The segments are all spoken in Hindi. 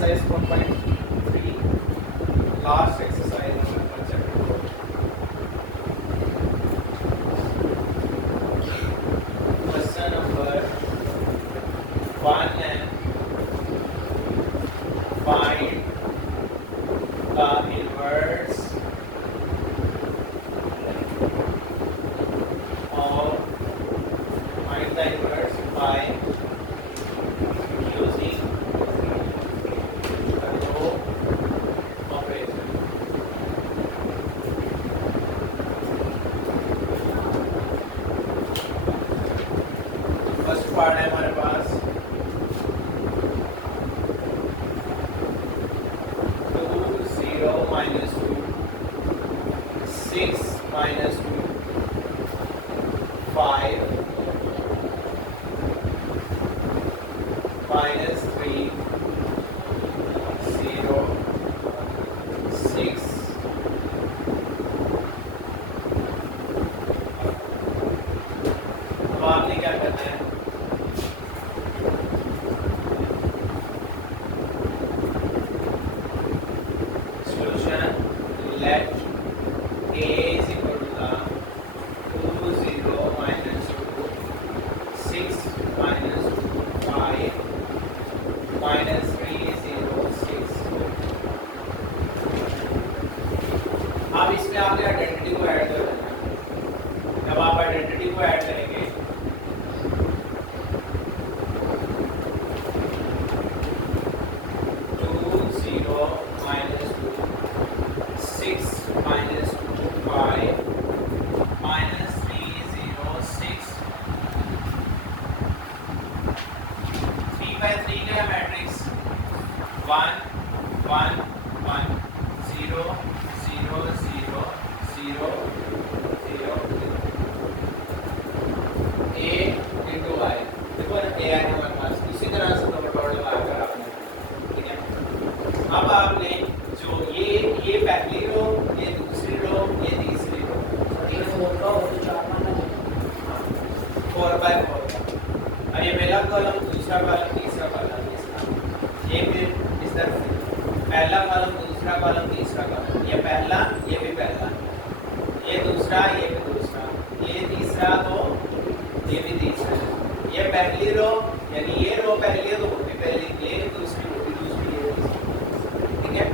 exercise 1.3 last exercise on chapter 4. Question number 1 and find the inverse of find the inverse by using the row operation. First part है हमारे पास 2 0 minus 2 6 minus 2 5 minus 3 0 6 अब आपने क्या करना है solution let a is equal to the 2 0 minus 2 6 minus 5 minus 3 0 6 अब इसमें आपने आइडेंटिटी को ऐड कर देना है। जब आप आइडेंटिटी को ऐड करेंगे अब आपने जो ये पहली रो, ये दूसरी रो, ये तीसरी रो, ये 4x4 और ये पहला कॉलम, दूसरा कॉलम, तीसरा कॉलम, ये फिर इस तरह पहला कॉलम, दूसरा कॉलम, तीसरा कॉलम, ये पहला, ये भी पहला, ये दूसरा, ये भी दूसरा, ये तीसरा, तो ये भी तीसरा, ये पहली रो यानी ये रो पहली है तो वो भी पहली, ये दूसरी रो भी दूसरी, ये तीसरी। ठीक है,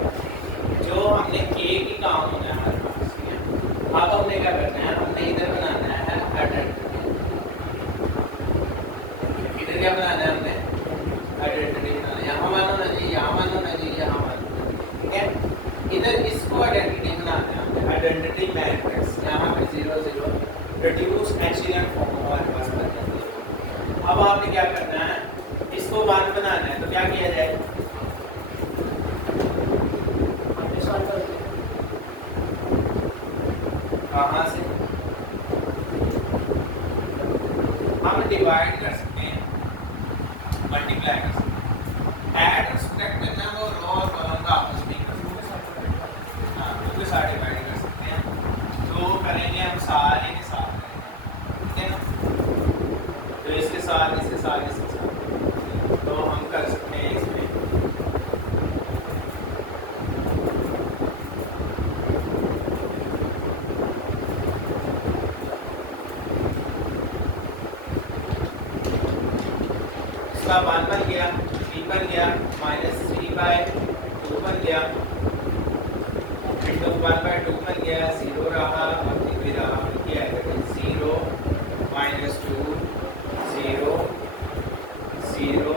जो हमने एक ही काम होना है हमारे पास। ठीक है, अब हमने क्या करना है, हमने इधर बनाना है आइडेंटिटी। इधर क्या बनाना है, हमने आइडेंटिटी बनाना है। यहाँ मानो ना जी, यहाँ मानो ना जी, यहाँ मानो। ठीक है, इधर इसको आइडेंटिटी बनाना है हमने, आइडेंटिटी मैट्रिक्स। यहाँ पे 0 0 रिड्यूस एक्सीलेंट फॉर्म हमारे पास बन जाती है। अब आपने क्या करना है, इसको 1 बनाना है, तो क्या किया जाए, कहाँ से हम डिवाइड कर सकते हैं, मल्टीप्लाई कर सकते हैं, ऐड और सब्ट्रैक्ट करना वो रो और कॉलम का आपस में कर सकते हैं। हाँ, क्योंकि सारे डिवाइड कर सकते हैं, तो करेंगे हम सारे के साथ करेंगे। ठीक है ना, तो इसके साथ, इसके साथ, इसके साथ, तो हम कर सकते हैं इसमें इसका 1 बन गया, 3 बन गया, -3/2 बन गया, इंटू 1/2 बन गया, 0 रहा और 3 रहा। क्या है 0 -2 0 0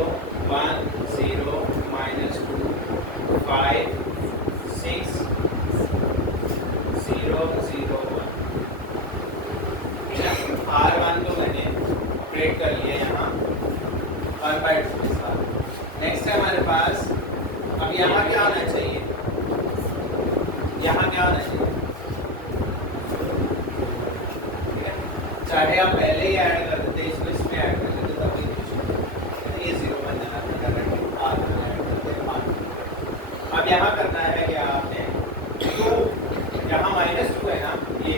1 0 -2 5 6 0 0 1। R1 को मैंने ऑपरेट कर लिया यहाँ 1/2 के साथ। नेक्स्ट है हमारे पास, अब यहाँ क्या होना चाहिए, यहाँ क्या होना चाहिए, ठीक है, चाहे आप पहले ही ऐड कर देते, इसको इसमें ऐड कर देते, तब ये 0 बन जाना था। अब यहाँ करना है क्या आपने, 2 यहाँ -2 है ना, ये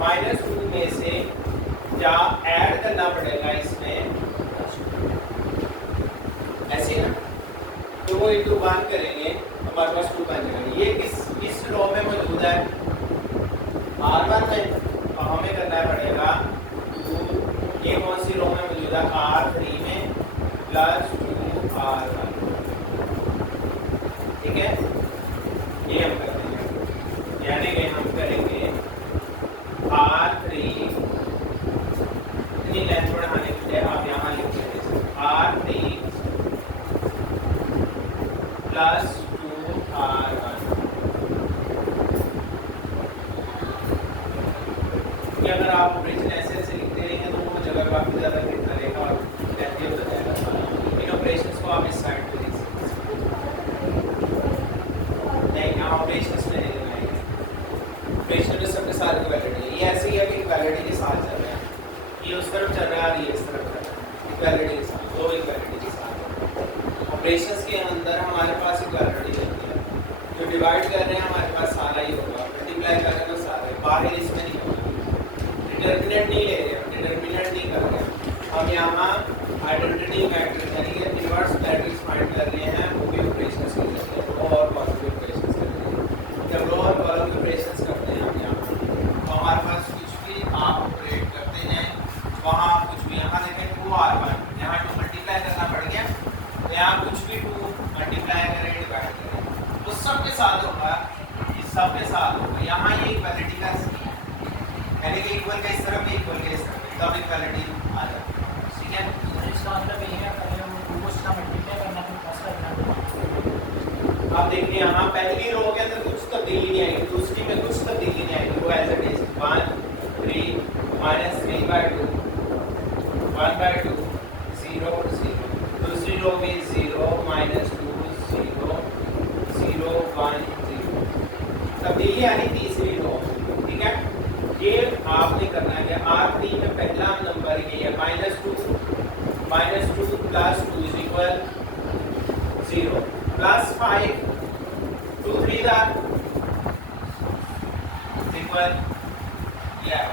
-2 में से क्या ऐड करना पड़ेगा इसमें, ऐसे ना, तो वो इंटू 1 करेंगे हमारे पास 2 बन जाएगा। ये किस रो में मौजूद है? R1 में। तो हमें करना पड़ेगा 2, ये कौन सी रो में मौजूद है? R3 में प्लस 2R1। ठीक है, ये हम कर देंगे, यानी कि हम करेंगे R3 इतनी लेंथ बढ़ाने के लिए आप यहाँ लिख देंगे R3 प्लस 2R1। ये अगर आप ऑपरेशन ऐसे लिखते रहेंगे तो वो जगह काफी ज्यादा गिरता रहेगा और लेंथी हो जाएगा। इन ऑपरेशंस को आप इस साइड पे लिख सकते हैं। नहीं, यहाँ ऑपरेशंस में नहीं लगाएंगे, ऑपरेशन में सबके साथ इक्वालिटी है। ये ऐसे ही है कि इक्वालिटी के साथ चल रहा है, ये उस तरफ चल रहा है और ये इस तरफ चल रहा है, इक्वालिटी के साथ, दो इक्वालिटी के साथ। ऑपरेशंस के अंदर हमारे पास इक्वालिटी चलती है, जो डिवाइड कर रहे हैं हमारे पास सारा ही होगा, मल्टीप्लाई कर रहे हैं तो सारे, बाहर इसमें नहीं होगा। डिटरमिनेंट नहीं ले रहे हैं, डिटरमिनेंट नहीं कर रहे हैं हम, यहाँ आइडेंटिटी मैट्रिक्स यानी कि इनवर्स मैट्रिक्स फाइंड कर रहे हैं, वो भी ऑपरेशंस के लिए रो और कॉलम के ऑपरेशंस करते हैं। जब रो और कॉलम के ऑपरेशंस करते हैं हम यहाँ तो हमारे पास कुछ भी आप ऑपरेट करते हैं वहाँ कुछ भी, यहाँ देखें 2R1, यहाँ 2 मल्टीप्लाई करना पड़ गया, यहाँ कुछ भी 2 मल्टीप्लाई करें डिवाइड करें तो सबके साथ होगा, इस सबके साथ होगा। यहाँ ये इक्वालिटी का यानी कि इक्वल के इस तरफ भी इक्वल के इस तरफ, तब इक्वालिटी आ जाती है। ठीक है, इसका मतलब ये है पहले हम टू को इसका मल्टीप्लाई करना फिर प्लस करना। आप देखिए यहाँ पहली रो के अंदर कुछ तब्दीली नहीं आएगी, दूसरी में कुछ तब्दीली नहीं आएगी, वो एज इट इज 1 3 माइनस 3/2 1/2 0 0। दूसरी रो में 0 माइनस 2 0 0 1 0, तब्दीली आनी तीसरी रो। ठीक है, ये आपने करना है। R3 में पहला नंबर ये है -2 plus 2 is equal 0 plus 5 2 3 that equal 11।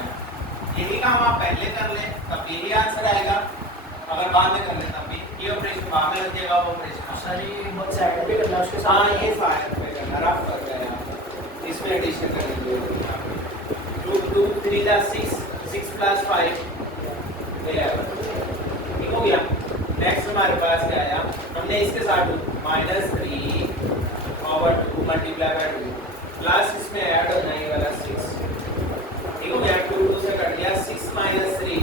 यही काम आप पहले कर लें तब यही आंसर आएगा, अगर बाद में कर लें तब भी ये ऑपरेशन बाद में लगेगा, वो ऑपरेशन सारी बहुत साइड पे करना उसके साथ। हाँ, ये साइड पे करना, रफ कर रहे हैं इसमें एडिशन करेंगे। 2 3 दा 6 प्लस 5 11। ठीक हो गया। नेक्स्ट हमारे पास क्या आया, हमने इसके साथ -3 पावर 2 मल्टीप्लाई बाय 2 प्लस इसमें ऐड होना है ये वाला 6। ठीक हो गया, 2 से कट गया 6 - 3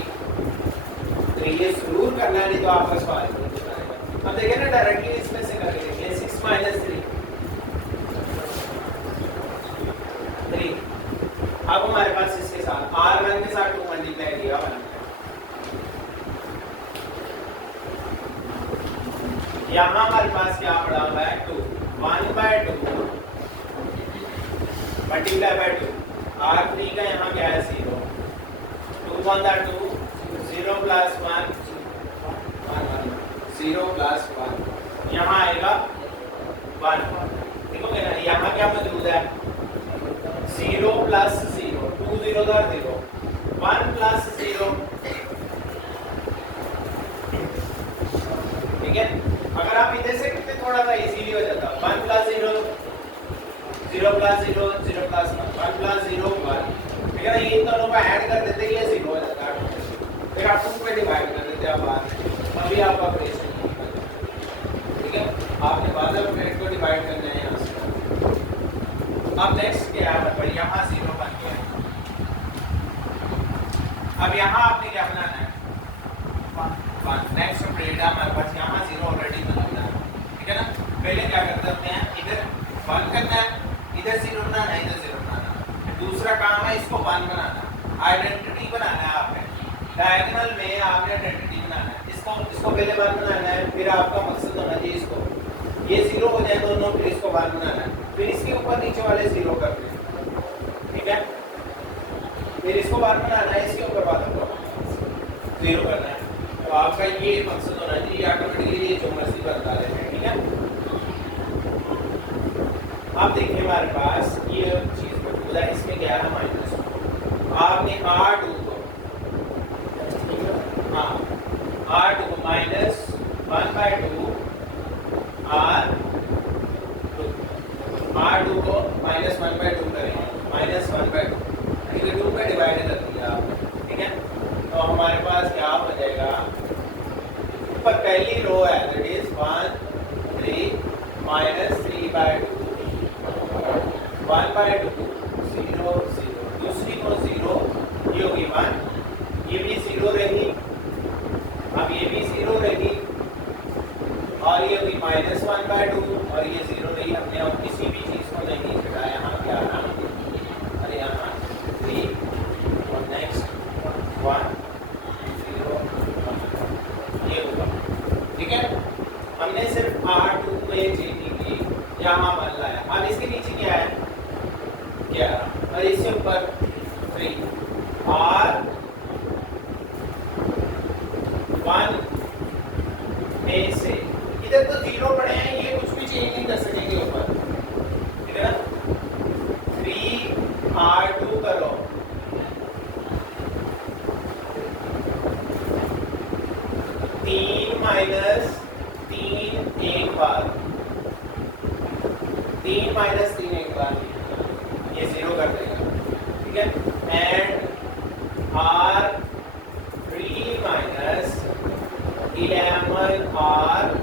तो ये जरूर करना है, नहीं तो आपका सवाल नहीं आएगा। अब देखिए ना डायरेक्टली इसमें से करके देखिए 6 - 3 अब हमारे पास इसके साथ R1 के साथ 2 मल्टीप्लाई किया 1। यहाँ हमारे पास क्या पड़ा हुआ है 2 1/2 मल्टीप्लाई बाय 2। R3 का यहाँ क्या है 0 2 1 2 0 प्लस 1 0 प्लस 1, यहाँ आएगा 1। देखो ना यहाँ क्या मौजूद है 0 प्लस 0 2 0 का 0 1 प्लस 0। ठीक है, अगर आप इधर से करते थोड़ा सा इजीली हो जाता 1 प्लस 0 0 प्लस 0 0 प्लस 1 प्लस 0 1। ठीक है ना, ये दोनों को ऐड कर देते ये 0 हो जाता है, फिर आप 2 पे डिवाइड कर देते हैं बाद में, अभी आपका ऑपरेशन। ठीक है, आपने बाद में ऑपरेट को डिवाइड करना है यहाँ से। अब नेक्स्ट क्या है पर यहाँ 0 बन गया। अब यहाँ आपने क्या बनाना है 1। नेक्स्ट ऑपरेट हमारे पास यहाँ 0 ऑलरेडी बनाना है। ठीक है ना, पहले क्या करते हैं इधर 1 करना है, इधर 0 बनाना है, इधर 0 बनाना है। दूसरा काम है इसको 1 बनाना, आइडेंटिटी बनाना है आपने, डायगोनल में आपने आइडेंटिटी बनाना है। इसको पहले 1 बनाना है, फिर आपका मकसद होना चाहिए इसको ये 0 हो जाए दोनों, फिर इसको 1 बनाना है, फिर इसके ऊपर नीचे वाले 0 कर दें। ठीक है, फिर इसको 1 बनाना है, इसके ऊपर वाले को 0 करना है। तो आपका ये मकसद होना चाहिए, ऑटोमेटिकली ये जो मर्जी बनता रहे। ठीक है, आप देखिए हमारे पास ये चीज मौजूद है, इसमें क्या है -2। आपने R2 को R2 को -1/2 R 1/2 0 0, दूसरी को 0, ये होगी 1, ये भी 0 रही, अब ये भी 0 रही, और ये होगी -1/2 और ये 0 रही। हमने और किसी भी चीज़ को नहीं घटाया, यहाँ क्या रहा, अरे यहाँ 3 और नेक्स्ट 1 0 1, ये होगा। ठीक है, हमने सिर्फ R2 में चेंजिंग की, यहाँ 1 लाया। अब इसके नीचे क्या है, 11 और इसके ऊपर 3 और 1 में से इधर तो 0 पड़े हैं, ये कुछ भी चेंज नहीं कर सकेंगे ऊपर, ठीक है ना। 3 R2 करो, 3 माइनस 3 एक बार, 3 माइनस 3 एक बार, ये 0 कर देगा। ठीक है, एंड R3 माइनस 11 R2,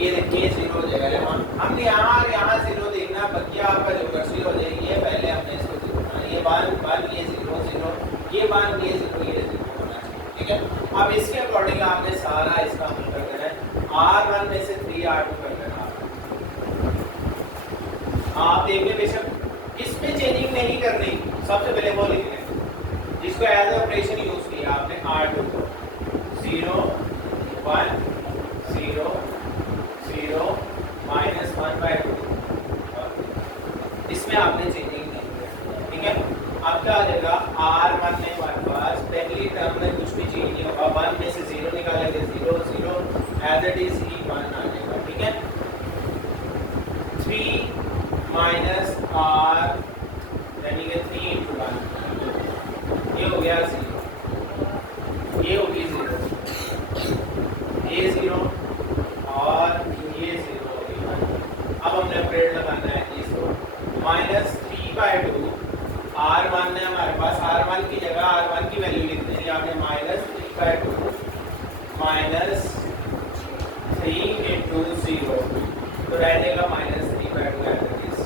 ये देखिए 0 हो जाएगा। हम यहाँ 0 देखना, बकिया आपका जो कर्सी हो जाएगी है, पहले हमने इसको देखना, ये 1 ये 0 0, ये 1 ये 0 ये 0 होना चाहिए। ठीक है, अब इसके अकॉर्डिंग आपने सारा इसका हल कर देना है। R1 में से 3 R2 कर देना। आप देखिए बेशक इसमें चेंजिंग नहीं करनी, सबसे पहले वो लिख लें जिसको एज ऑपरेशन यूज किया आपने। R2 को 0 1 0 0 -1/2, इसमें आपने चेंजिंग नहीं की। ठीक है, अब क्या आ जाएगा, R1 में हमारे पास पहली टर्म में कुछ भी चेंज नहीं होगा, 1 में से 0 निकालेंगे, 0 0 एज इट इज ही 1 आ जाएगा। ठीक है, 3 माइनस R यानी कि 3 × 1, ये हो गया 0, ये होगी 0, ये 0 और ये 0 होगी 1। अब हमने ऑपरेट लगाना है इसको, -3/2 R1 है हमारे पास, R1 की जगह R1 की वैल्यू लिख देंगे आपने, -3/2 -3 × 0, तो रह जाएगा -3/2 एज इट इज,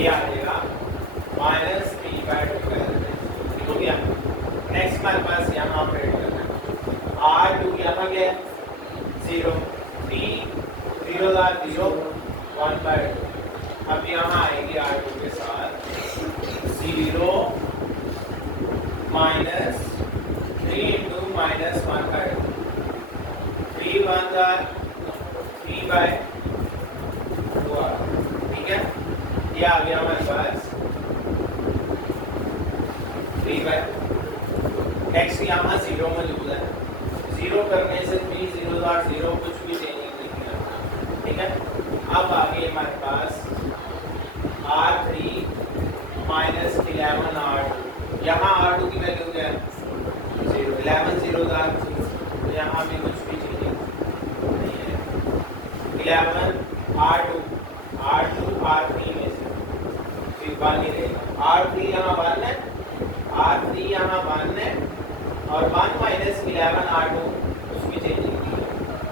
ये आ जाएगा -3/2 एज इट इज। ठीक हो गया। नेक्स्ट हमारे पास यहाँ ऑपरेट करना है, R2 यहाँ गया 0, 3 0 0 1/2, अब यहाँ आएगी R2 के साथ 0 -3 × -1/2, 3 1 3/2। ठीक है, ये आ गया हमारे पास 3/2। नेक्स्ट यहाँ 0 मौजूद है, 0 करने से 3 0 0 कुछ भी चेंज नहीं किया। ठीक है, अब आगे हमारे पास R3 -11 R2, यहाँ R2 की वैल्यू क्या है 0, 11 0 तो यहाँ भी कुछ भी चेंज नहीं है। 11 R2 R3 में से सिर्फ 1 ही रहेगा, R3 यहाँ 1 है, R3 यहाँ 1 है और 1 -11 R2 उसकी चेंजिंग नहीं है।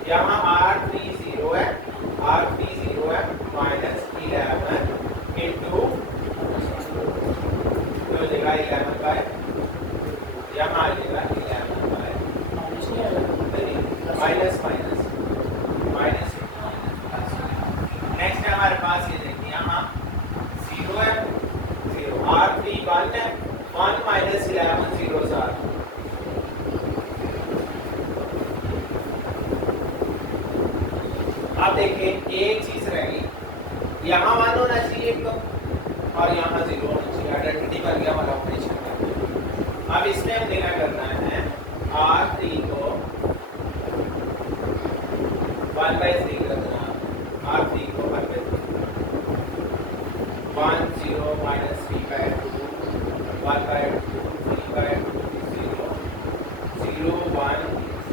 यहाँ R3 0 है, R3 0 है, -11 इंटू तो देगा 11/, यहाँ आ जाएगा 11/, माइनस माइनस माइनस। नेक्स्ट है हमारे पास, ये देखिए यहाँ 0 है 0, R3 1 है, 1 -11 0 7। अब देखिए एक चीज रह गई, यहाँ 1 होना चाहिए तो, और यहाँ 0 होना चाहिए, आइडेंटिटी बन गया हमारा ऑपरेशन का। अब इसमें हम क्या करना है, R3 को 1/3 कर देना, R3 को 1/3, 1 0 -3/2 1/2 3/2 0 0 1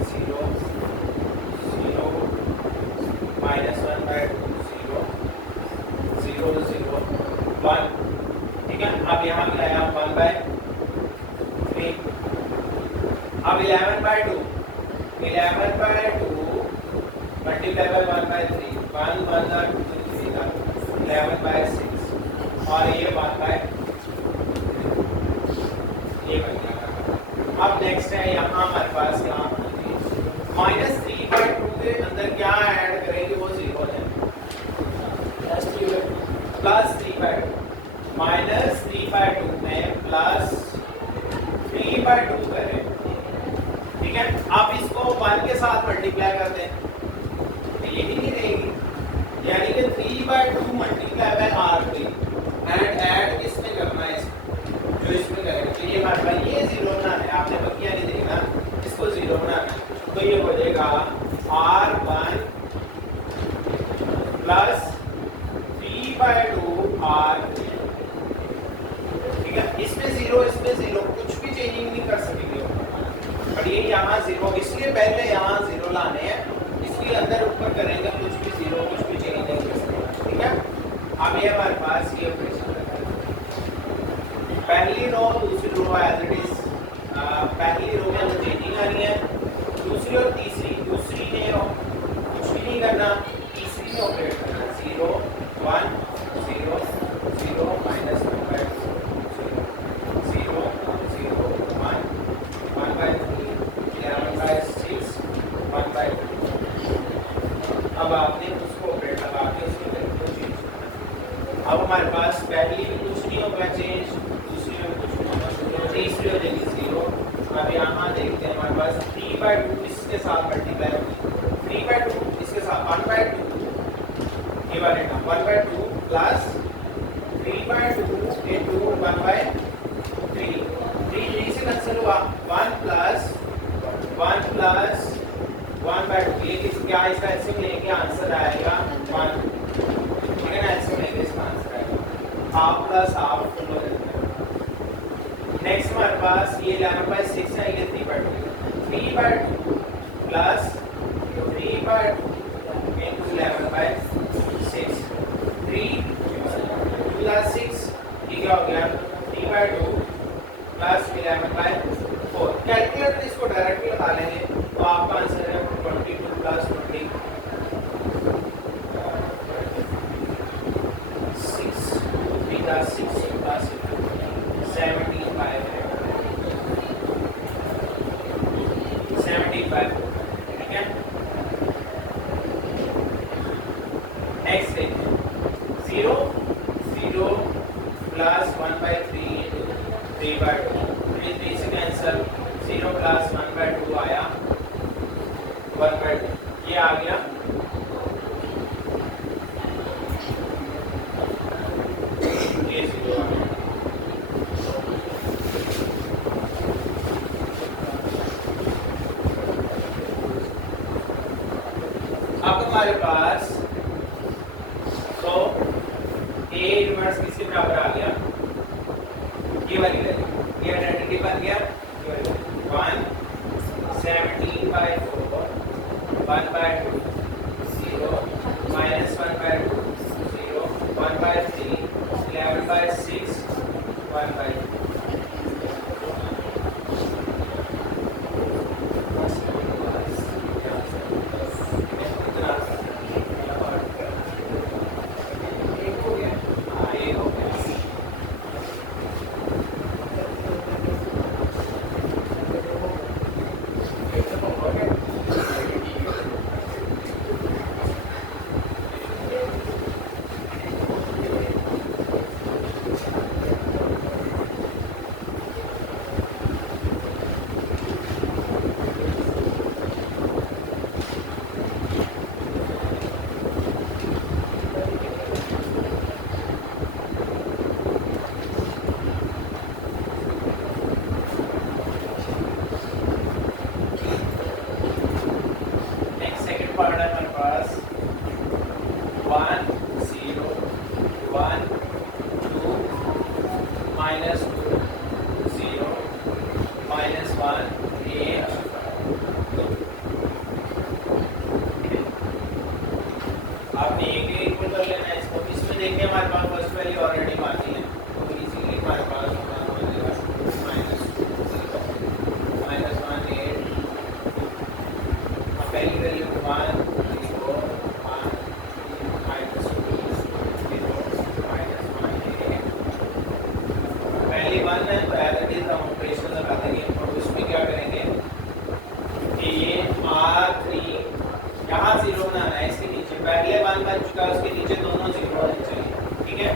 0 0 -1/2 0 0 0 1। ठीक है, अब यहाँ भी आया 1/3। अब 11/2 11/2 मल्टीप्लाई बाय 1/3 1 1 और 2 3 का 11/6 और ये 1/, ये बन गया। अब नेक्स्ट है यहाँ हमारे पास यहाँ -3/2 के अंदर क्या ऐड करेंगे वो 0 हो जाएगा +3/2 -3/2 में +3/2 करें, ठीक है। आप इसको 1 के साथ मल्टीप्लाई कर दें तो यही नहीं रहेगी, यानी कि 3/2 multiply by r3 and add किसमें करना है, जो इसमें करेंगे। तो ये हमारे पास ये 0 बनाना है, आपने बकिया नहीं देखना, इसको 0 बनाना है। तो ये हो जाएगा r1 प्लस 3/2 r3, ठीक है। इसमें 0 इसमें 0 कुछ भी चेंजिंग नहीं कर सकेंगे, और ये यहाँ 0 इसलिए पहले यहाँ 0 लाने हैं, इसलिए अंदर ऊपर करेंगे कुछ भी 0 कुछ भी चेंज नहीं कर सकेंगे, ठीक है। अब ये हमारे पास ये ऑपरेशन है, पहली रो दूसरी रो एज इट इज, पहली रो में हमें चेंजिंग आनी है, दूसरी और तीसरी, दूसरी ने कुछ भी नहीं करना, तीसरी ने ऑपरेट करना 0 1 0 0 -1/2 0 0 1 1/3 11/6 1/2। अब आपने उसको ऑपरेट लगा के उसको चेंज करना। अब हमारे पास पहली में कुछ नहीं होगा चेंज, दूसरी में कुछ नहीं होगा, तीसरी हो जाएगी 0। अब यहाँ देखते हैं हमारे पास 3/2 इसके साथ मल्टीप्लाई होगी, 3/2 इसके साथ 1/2, ये वाले ना 1/2 प्लस 3/2 into 1/3 3 3 से कैंसिल हुआ 1 प्लस 1/2, ये क्या इसका एलसीएम लेंगे आंसर आएगा 1, ठीक है ना। एलसीएम लेंगे इसका आंसर आएगा हाफ प्लस हाफ फुल हो जाएगा। नेक्स्ट हमारे पास ये 11/6 है, ये 3/2 प्लस 3/2 into 11/6 3 प्लस 6, ये क्या हो गया 3/2 प्लस 11/4। कैलकुलेटर इसको डायरेक्टली लगा लेंगे तो आपका आंसर है 22 प्लस 20 6 प्लस 6 प्लस 75 75, ठीक है। नेक्स्ट है 0 0 प्लस 1/3 into 3/2, 3 से कैंसिल 0 प्लस 1/2 आया 1/2, ये आ गया ये 0 आ गया। अब हमारे पास तो a इनवर्स किसके बराबर आ गया, ये वाली वैल्यू, ये आइडेंटिटी बन गया 1 17/4 1/2 0 -1/2 0 1/3 11/6 1/2। देखिए हमारे पास फर्स्ट वैल्यू ऑलरेडी मानी है, तो इसीलिए हमारे पास -1 8 ये 1 है तो एज इट इज हम ऑपरेशन लगा देंगे और उसमें क्या करेंगे कि ये R3 यहाँ 0 बनाना है इसके नीचे, पहले 1 बन चुका है उसके नीचे दोनों 0 होने चाहिए, ठीक है।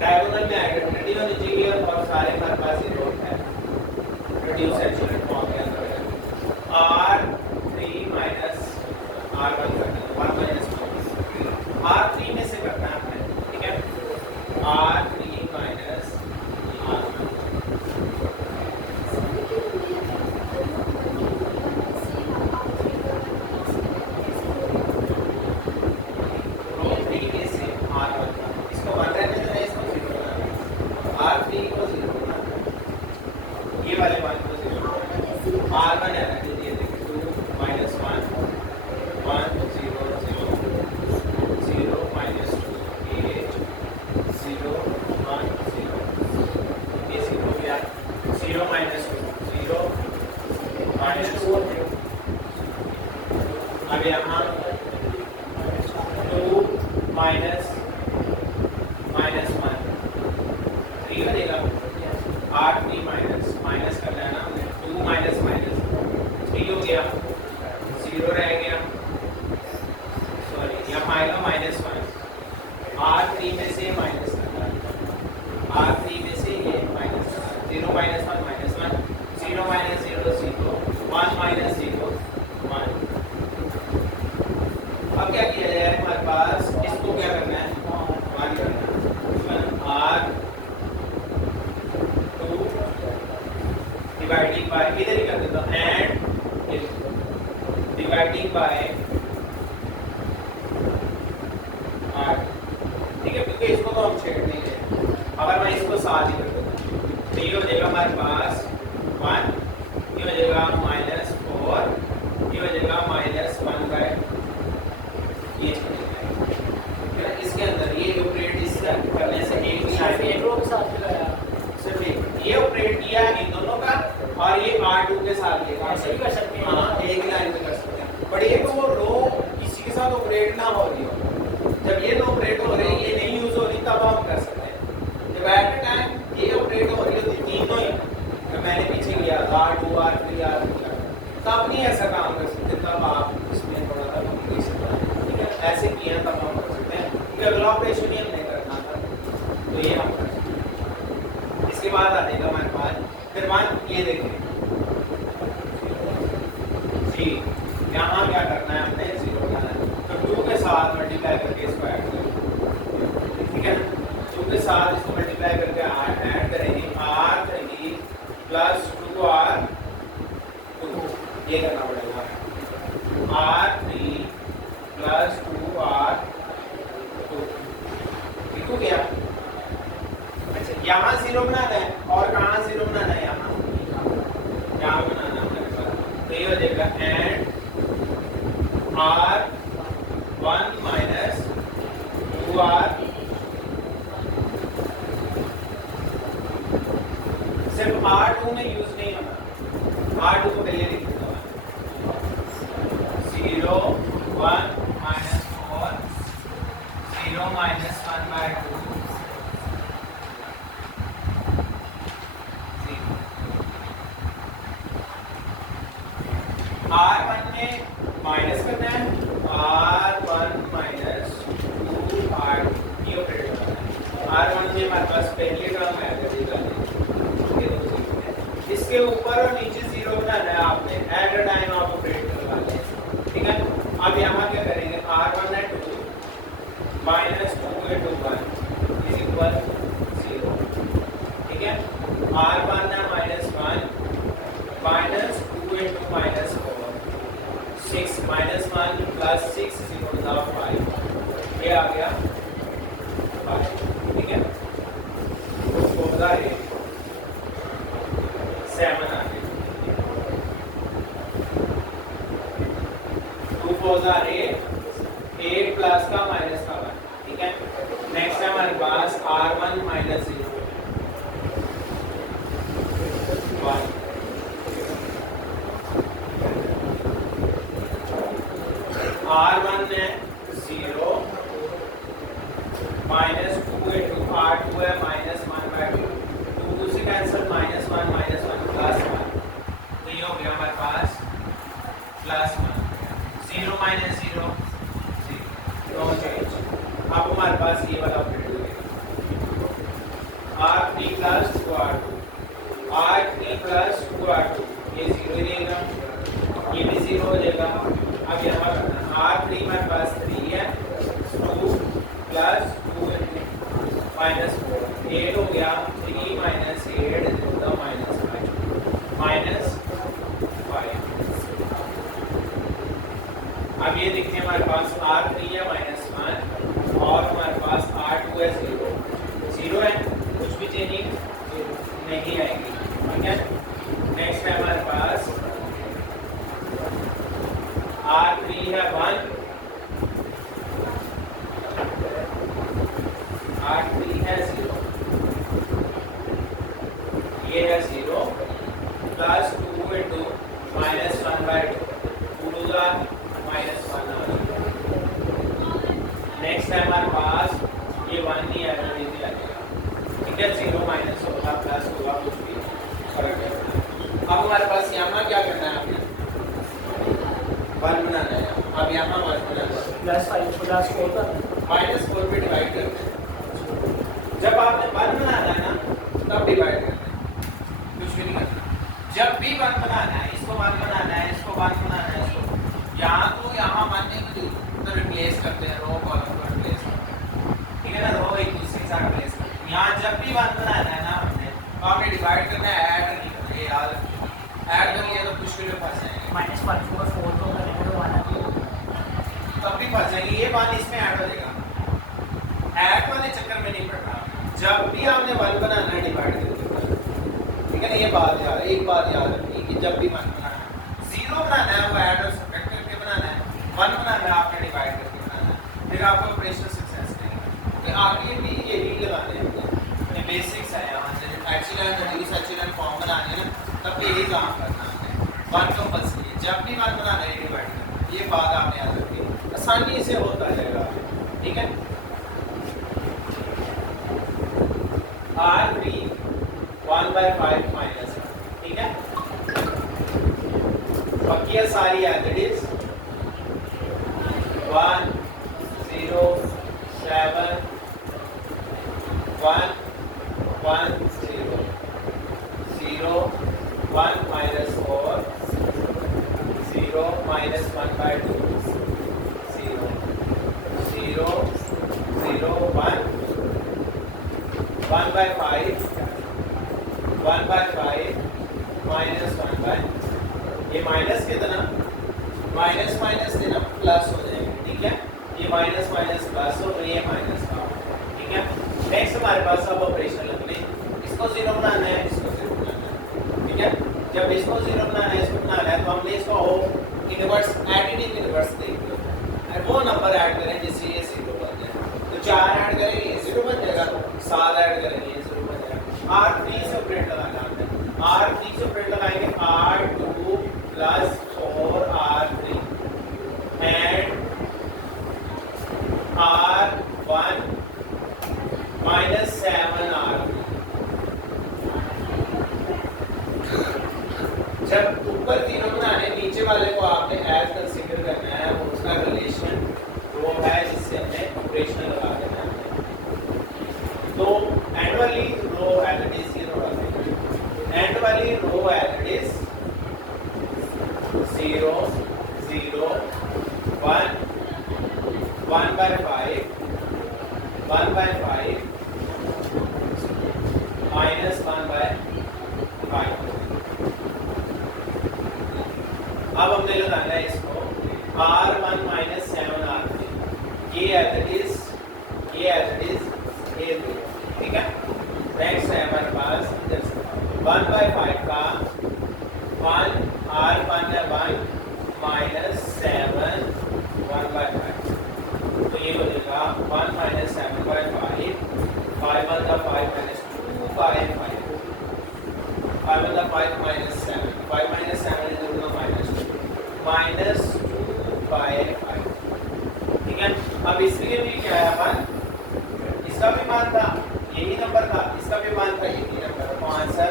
डायगोनल में आइडेंटिटी होनी चाहिए और सारे हमारे पास 0 है, रिड्यूस एब्सोल्यूट फॉर्म के अंदर R3 माइनस R1 करना है, 1 माइनस R3 में से करना है हमने, ठीक है। R3 माइनस R1 ये वाले 1 को 0 R1 है ना, ये देखिए 2 माइनस 1 1 0 0 0 माइनस 2 8 0 1 0 ये 0 गया 0 माइनस 2 0 माइनस 2 अब यहाँ 2 माइनस माइनस 1 3 हो जाएगा R3 माइनस माइनस कर लेना हमने 2 माइनस माइनस 3 हो गया 0 रह गया, सॉरी यहाँ आएगा माइनस 1 R3 में से माइनस करना R3 में से ये minus 0 minus 1 minus 1 0 minus 0 0 1 minus 0 1। अब क्या किया जाए हमारे पास, इसको क्या करना है 1 करना है R डिवाइडिंग बाय, इधर ही कर देता हूँ एंड डिवाइडिंग बाय R, ठीक है, क्योंकि इसको तो हम छेड़ नहीं रहे। अगर मैं इसको साथ ही कर देता हूँ तो ये हो जाएगा हमारे पास 1, ये हो जाएगा माइनस 4, ये हो जाएगा माइनस 1 बाय ये इसके अंदर ये ऑपरेट इस करने से एक एक के साथ लगाया ये ऑपरेट किया इन दोनों का और ये R2 के साथ लेगा, ऐसे भी कर सकते हैं। हाँ एक लाइन में कर सकते हैं, बट ये तो वो रो किसी के साथ ऑपरेट ना हो रही हो, जब ये तो ऑपरेट हो रही ये नहीं यूज हो रही तब हम कर सकते हैं। जब एट ए टाइम ये ऑपरेट हो रही होती तीनों ही, जब मैंने पीछे किया R2 R3 R3 तब नहीं ऐसा काम कर सकते, तब आप इसमें थोड़ा सा कॉम्प्लिकेशन, ठीक है, ऐसे किया तब हम कर सकते हैं, क्योंकि अगला ऑपरेशन ही हमने करना था तो ये हम कर सकते हैं। इसके बाद आ जाएगा हमारे पास फिर 1, ये देखें जी यहाँ क्या करना है हमने 0 बनाना है तो 2 के साथ मल्टीप्लाई करके इसको ऐड करेंगे, ठीक है, 2 के साथ इसको मल्टीप्लाई करके ऐड करेंगे R3 प्लस 2R2 ये करना पड़ेगा R3 प्लस 2R2 ठीक हो गया। अच्छा यहाँ 0 बनाना है और कहाँ 0 बनाना है, यहाँ बनाना है हमारे पास, तो ये हो जाएगा एंड R1 माइनस 2R, सिर्फ R2 में यूज नहीं होना, R2 को पहले लिख देता हूँ 0 1 माइनस 4 0 माइनस 1 बाय 2 R1 में माइनस करना है R1 माइनस 2R ये ऑपरेट करना है। R1 में हमारे पास पहले टर्म है, इसके ऊपर और नीचे 0 बनाना है आपने, एट अ टाइम आप ऑपरेट करवा लें, ठीक है। अब यहाँ क्या करेंगे R1 है 2 माइनस 2 into 1 इज इक्वल 0, ठीक है। R1 है minus 1 minus 2 into minus 4 6 minus 1 plus 6 is equal to 5, ये आ गया 5, ठीक है। उसको बता रहे 7 आ गया, 2 4 are 8 प्लस का माइनस का 1, ठीक है। नेक्स्ट है हमारे पास R1 माइनस 0 1 R1 है 0 माइनस 2 into R2 है माइनस 1 बाय 2 2 से cancel R3 plus 2R2, R3 plus 2R2, ये 0 ही रहेगा, ये भी 0 हो जाएगा। अब यहाँ करना R3 हमारे पास 3 है, 2 प्लस 2 माइनस 4, 8 हो गया, 3 माइनस 8 माइनस 5 माइनस 5। अब ये देखिए हमारे पास R3 है -1 और हमारे पास R2 है 0 है, कुछ भी चेंजिंग नहीं आएगी, ठीक है। नेक्स्ट है हमारे पास R3 है 1, R3 है 0, ये है 0 प्लस 2 इंटू -1/2, 2 का -1 आ जाएगा। नेक्स्ट है हमारे पास ये 1 नहीं आएगा, ये भी आ जाएगा, ठीक है। 0 माइनस होगा प्लस होगा, कुछ भी फर्क नहीं पड़ता। अब हमारे पास यहाँ क्या करना है, आपने 1 बनाना है। अब यहाँ 1 बनाना है, +5 प्लस 4 का -4 पे डिवाइड करते हैं। जब आपने 1 बनाना है ना, तब डिवाइड करते हैं, कुछ भी नहीं करना। जब भी 1 बनाना है, इसको 1 बनाना है, इसको 1 बनाना है, इसको यहाँ तो यहाँ 1 नहीं मौजूद तो रिप्लेस करते हैं, रो कॉलम को रिप्लेस करते हैं, ठीक है ना। रो एक दूसरे के साथ रिप्लेस करते हैं। यहाँ जब भी 1 बनाना है ना हमने, तो आपने डिवाइड करना है, ऐड नहीं करना, ये याद रखिए। ऐड करिए तो मुश्किल में फंस जाएंगे, -5 को 4 को करेंगे तो 1 तब भी फंस जाएंगे। ये 1 इसमें ऐड हो जाएगा, ऐड वाले चक्कर में नहीं पड़ना। जब भी आपने 1 बनाना है, डिवाइड करके, ठीक है ना। ये बात याद है, एक बात याद रखिए कि जब भी 1 बनाना है, 0 बनाना है वो ऐड और सब्ट्रैक्ट करके बनाना है, 1 बनाना है आपने डिवाइड करके बनाना है, फिर आपको ऑपरेशन सक्सेस करेगा। तो आगे भी यही लगाने हैं, ये बेसिक्स है। यहाँ से actual and reduce actual form बनाने हैं, तब यही काम करना है। 1 कंपल्सरी, जब भी 1 बनाना है डिवाइड करना, ये बात आपने याद रखी, आसानी से होता जाएगा, ठीक है। R3 1/5 -1, ठीक है। बाकी है सारी एज इट इज 1 0 7 1 1 0 0 1 -4 0 -1/2 0 0 0 1 1/5 1/5 -1/, ये माइनस कितना, माइनस माइनस देना प्लस हो जाएगा, ठीक है। ये माइनस माइनस प्लस हो, ये माइनस का, ठीक है। नेक्स्ट हमारे पास अब ऑपरेशन लगने, इसको 0 बनाना है, इसको 0 बनाना है, ठीक है। जब इसको 0 बनाना है, इसको बनाना है, तो हमने इसको इनवर्स एडिटिव इनवर्स देखो, वो नंबर ऐड करें जिससे ये 0 बन जाए। तो 4 ऐड करेंगे ये 0 बन जाएगा, 7 ऐड करेंगे ये 0 बन जाएगा। R3 से ऑपरेट लगाना है, R3 से ऑपरेट लगाएंगे, R2 plus 4 R3 and R1 -7 R3। जब ऊपर तीनों बनाने, नीचे वाले को आपने एज कंसीडर करना है, उसका रिलेशन वो है जिससे हमने ऑपरेशन लगा देना है। तो एंड वाली रो एज इट इज, ये थोड़ा सा एंड वाली रो एज इट इज 0 0 1 1/5 1/5 -1/5। अब हमने लगाना है इसको R1 -7 R3, ये एज इट इज, ये एज इट इज, ये दो, ठीक है। नेक्स्ट है हमारे पास 1/5 का 1 R1 है 1 -7 1/5, तो ये हो जाएगा 1 -7/5 5 1 का 5 -2 5 5 5 1 का 5 -7 5 -7 is equal to -2/5, ठीक है। अब इसके भी क्या है 1, इसका भी मान था यही नंबर था, इसका भी मान था यही नंबर, तो आंसर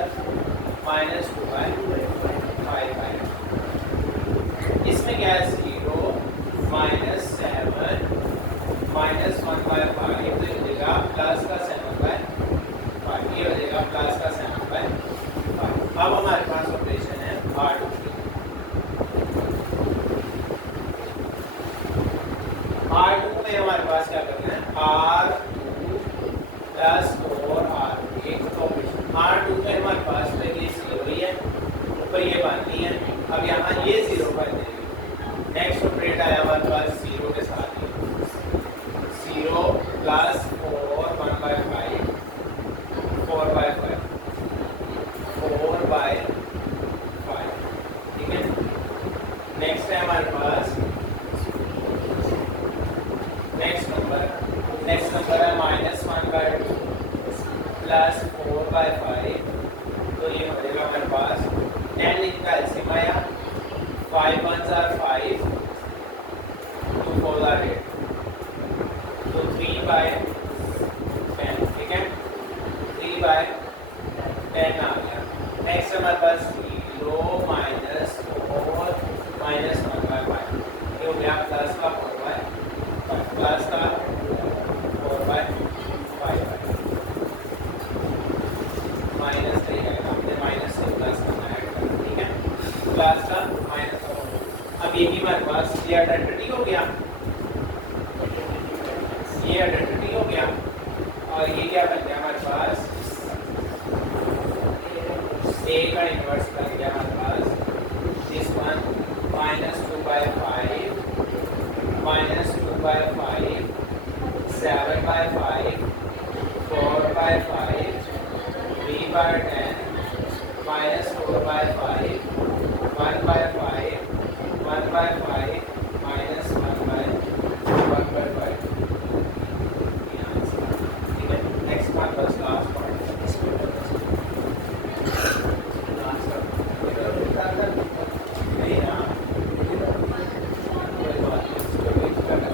-2/5। इसमें क्या है 0 -7 -1/5, तो ये हो जाएगा प्लस का 7/5, ये हो जाएगा जाएगा प्लस का 7/5। अब हमारे पास ऑपरेशन है R2 की। R2 में हमारे पास क्या करना है, R2 plus 4R1 operation. R2 में हमारे पास तो ये 0 ही है, ऊपर ये बननी है। अब यहाँ ये 0 कर देंगे। नेक्स्ट ऑपरेट आया हमारे पास 0 के साथ ही 0 प्लस 4 1/5 4/5 4/5, ठीक है। नेक्स्ट है हमारे पास नेक्स्ट नंबर है -1/2 प्लस 4/5, तो ये हो जाएगा हमारे पास 10 का एलसीएम आया, 5 1s are 5, 2 4s are 8, तो 3/10, ठीक है, 3/10 आ गया। नेक्स्ट हमारे पास 0 -4 -1/5, ये हो गया प्लस का 4/5 प्लस का 4/5 माइनस नहीं आएगा, हमने माइनस से प्लस का ऐड करना, ठीक है, प्लस का माइनस का। अब ये भी हमारे पास ये आइडेंटिटी हो गया, ये आइडेंटिटी हो गया, और ये क्या बन गया हमारे पास, a का इन्वर्स बन गया हमारे पास दिस वन -2/5 -2/5 7/5 4/5 3/10 -4/5 1/5 1/5 -1/5, ठीक है। नेक्स्ट वन बस लास्ट पार्ट नहीं ना, कोई बात नहीं, इसको भी करना है।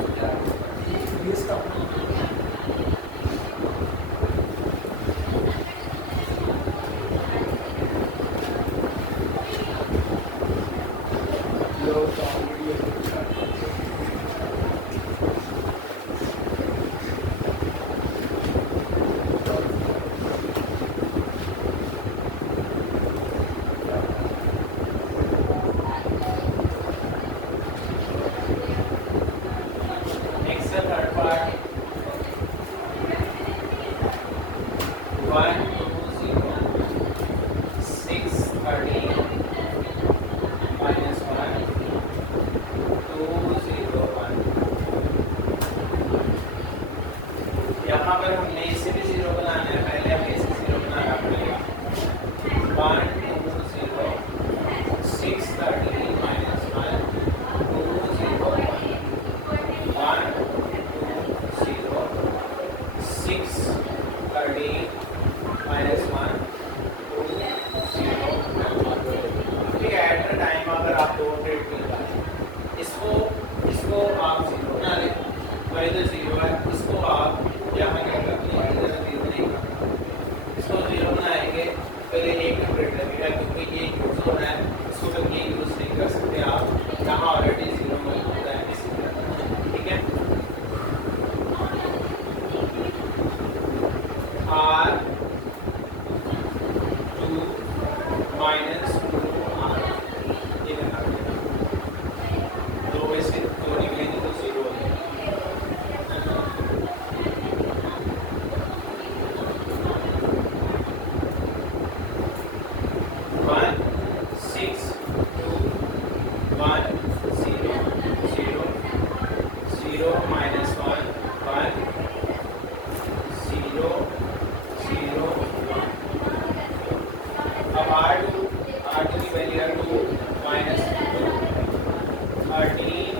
Next the third part 1 2 0 6 13 -1 2 0 1। यहाँ पर हमने इसे भी 0 बनाना है, पहले हमें इसे 0 बनाना पड़ेगा। 1 2 0 6 13 -1 2 0 1 1 2 0 6 13 -1 2 0 1। ठीक है, एट द टाइम अगर आप दो ऑपरेट निकालें, इसको आप 0 बना लें, और इधर 0 है, इसको आप यहाँ क्या करते हैं, इधर 0 नहीं करना, इसको 0 बनाएंगे, फिर एक ऑपरेट लगेगा, क्योंकि ये यूज होना है, इसको तो ये यूज नहीं कर सकते आप, यहाँ ऑलरेडी 0 मौजूद है, इसी तरह, ठीक है। R2 -2R, ये करना पड़ेगा, दो में से दो निकलेंगे तो 0 हो जाएगा। 1 6 2 1 0 0 0 -1 1 0 0 1। अब R2 की वैल्यू है 2 -2 13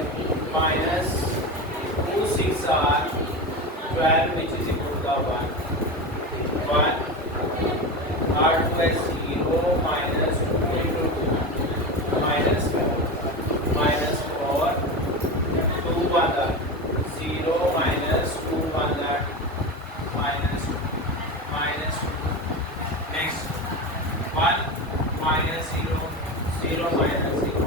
-2 6 are 12, which is equal to 1 1। R2 is 0 -2 into 2 -4 -4 2 1 that 0 -2 1 that -2 next 1 -0 0 -0।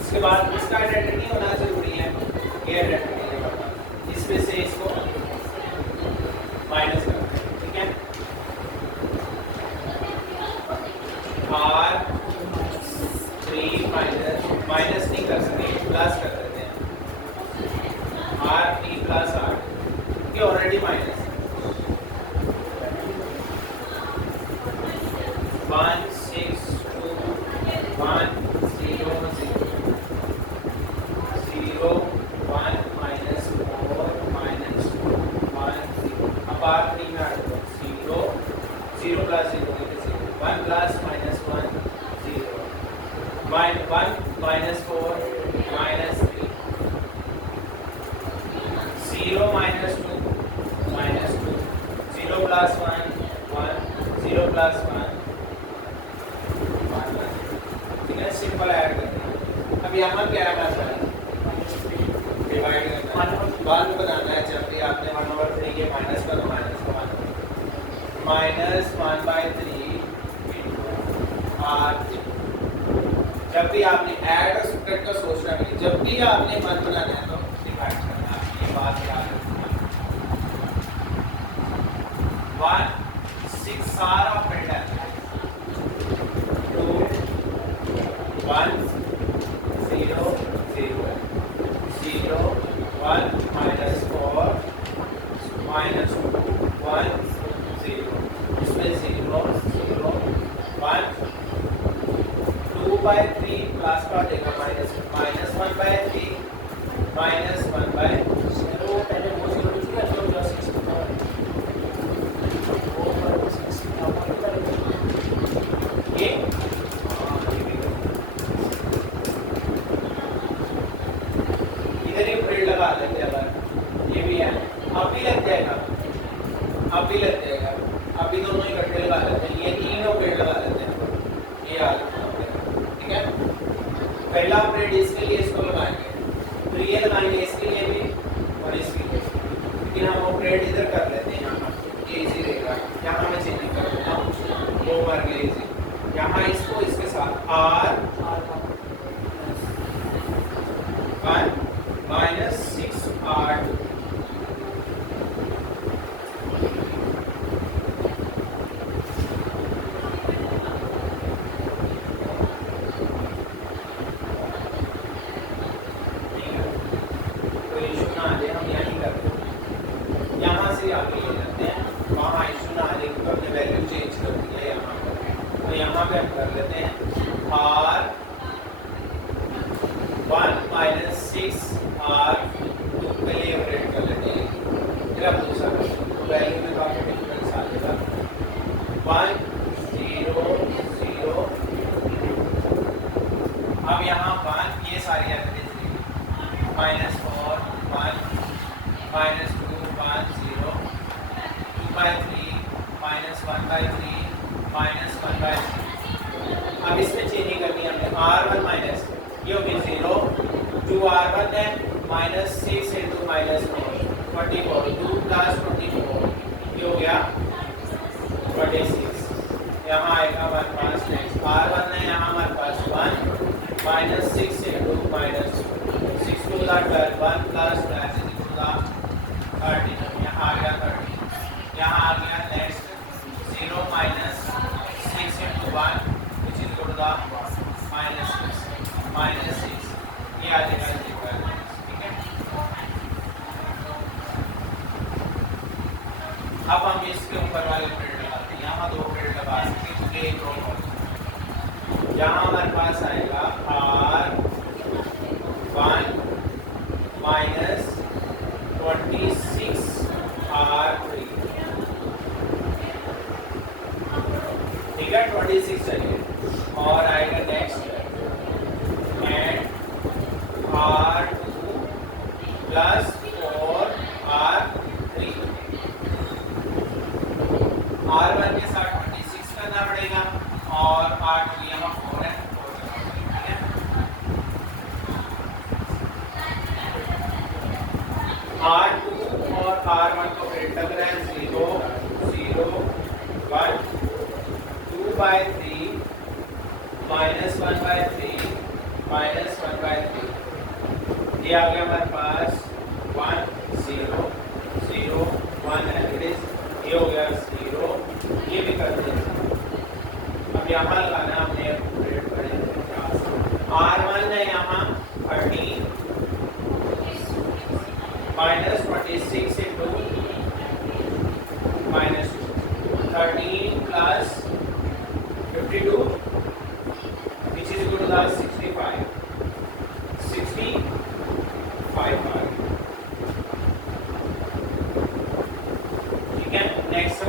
इसके बाद इसका आइडेंटिटी होना जरूरी है, ये आइडेंटिटी इसमें से इसको ये ऑलरेडी माइनस है 1 6 2 1 0 0 0 1 minus 4 minus 2 1 0 अब बात नहीं में आ रहा 0 0 plus 0 1 plus minus 1 0 1 minus 4 minus 3 0 minus 2 minus 2 0 plus 1 1 0 plus 1 1 ठीक है सिंपल ऐड करना है अब यहाँ क्या करना है डिवाइड करना है बाद में बनाना है जब भी आपने 1/3 के माइनस का तो माइनस का माइनस 1/3 r जब भी आपने ऐड और सब्ट्रैक्ट का सोचना है जब भी आपने मन बनाना है तो डिवाइड करना है ये बात याद रखना 1 6 सारा ऑपरेटर 2 1 0 0 0 1 minus 4 minus 2 1 0 इसमें 0 0 1 2/3 प्लस का देगा माइनस 1/3 minus 1/0 वो पहले वो 0 लिखिएगा जो प्लस 6 होगा वो पर 6 का ये इधर ही ब्रेड लगा देंगे अगर ये भी है अब भी लग जाएगा अब भी लग जाएगा अभी दोनों इकट्ठे लगा लेते हैं ये तीनों ब्रेड लगा लेते हैं ये याद रखना ठीक है पहला ब्रेड इसके लिए इसको लगाएंगे तो ये लगाएंगे इसके लिए भी और इसके लिए लेकिन हम वो ब्रेड इधर कर लेते हैं यहाँ ये इजी रहेगा यहाँ मैं चेंज कर देता हूँ वो मार के इजी यहाँ इसको इसके साथ r 1 minus 6r2 यहाँ पे हम कर लेते हैं r 1 minus 6 r 2 के लिए ऑपरेट कर लेते हैं फिर अब दूसरा तो वैल्यू में काफी डिफरेंस आ जाएगा 1 0 0 अब यहाँ 1 ये सारी एवरेज -4 1 -2 1 0 2/3 -1/3 -1/3 अब इसमें चेंजिंग करनी है हमने r1 माइनस ये हो गया 0 2r1 है -6 into -4 24 2 plus 24 ये हो गया 26 यहाँ आएगा हमारे पास नेक्स्ट r1 है यहाँ हमारे पास 1 -6 into -6 to the 12 1 plus 12 is equal to the 13 यहाँ आ गया 13 यहाँ आ गया next 0 minus 6 into 1 which is equal to the -6 ये आ जाएगा ठीक है अब हम इसके ऊपर वाले ब्रेड लगाते हैं यहाँ 2 ब्रेड लगा सकते हैं एक और यहाँ हमारे पास आएगा r1 minus 26 r3 ठीक है 26 चाहिए और आएगा next and r2 plus 4 r3 r1 के साथ 26 करना पड़ेगा और r2 यहाँ 4 है 4 ठीक है r2 और r1 को फिर लग रहा है 0 0 1 2/3 -1/3 -1/3 ये आ गया हमारे पास 1 0 0 1 है ये हो गया 0 ये भी कर दें अब यहाँ लगाना हमने ब्रेड करें r1 है यहाँ 13 -26 into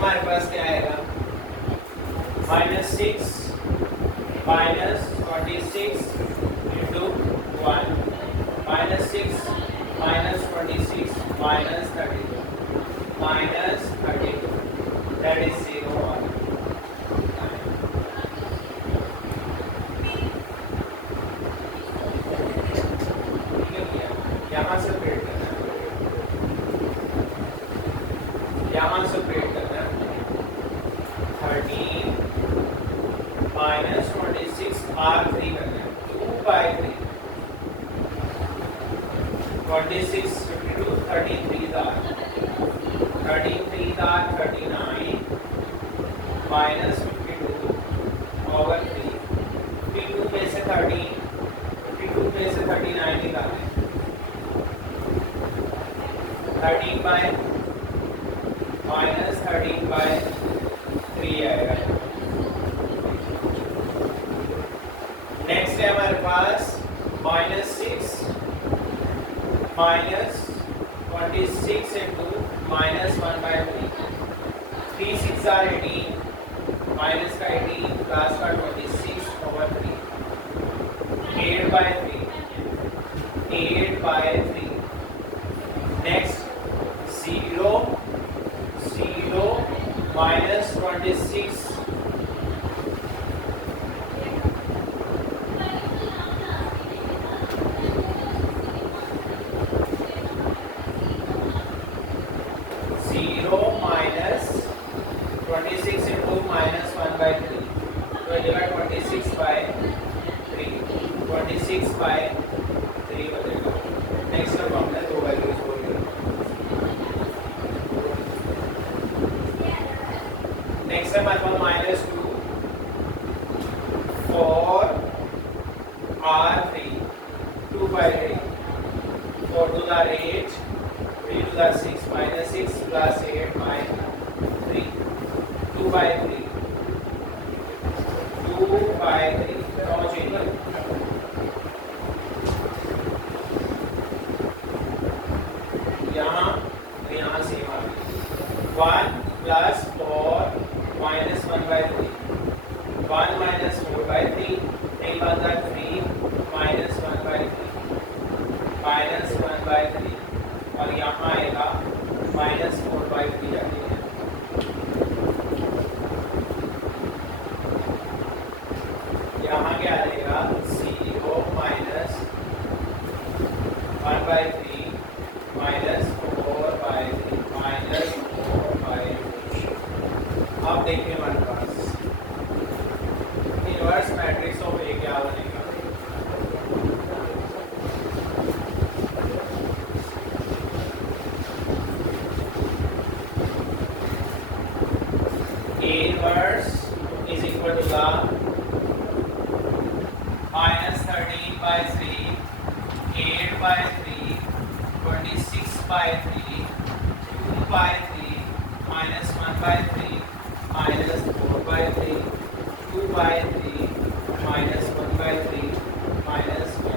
हमारे पास क्या आएगा, -6 -26 into 1, -6 -26 -32 -32, that is 0 1. यहाँ से ब्रेड करना है, यहाँ से ब्रेड करना है, 13 -26 R3 करना है, 2/3, 26 52 33 दार 39 -52 over 3, 52 में से 13, 52 में से 39 निकालें, 13/-13/3 आएगा। नेक्स्ट है हमारे पास -6 -26 into -1/3, 3 6 are 18, माइनस का 18 प्लस का 26 over 3, 8/3, 8/3। नेक्स्ट 0 0 -26 26 into -1/3, तो ये जगह 26/3, 26/3 बचेगा। नेक्स्ट अब हमने दो वैल्यूज को लिया। नेक्स्ट है हमारे पास -2 4 R3, 2/3, 4 to the 8, 3 to the 6, -6 plus 8/3, 2/3, 2/3, दोनों चेंज कर, यहाँ सेम आ गई, 1 plus 4 minus 1/3, 1 minus 4/3, 3 बनता है 3 minus 1/3, minus 1/3, और यहाँ आएगा minus 4/3 आती है। यहाँ क्या आ जाएगा, 0 minus 1/3 minus 4/3 minus 4/3। अब देखिए हमारे पास इनवर्स मैट्रिक्स ऑफ ए क्या बनेगा, A inverse is equal to the -13/3, 8/3, 26/3, 2/3, -1/3, -4/3, 2/3, -1/3, -4/3।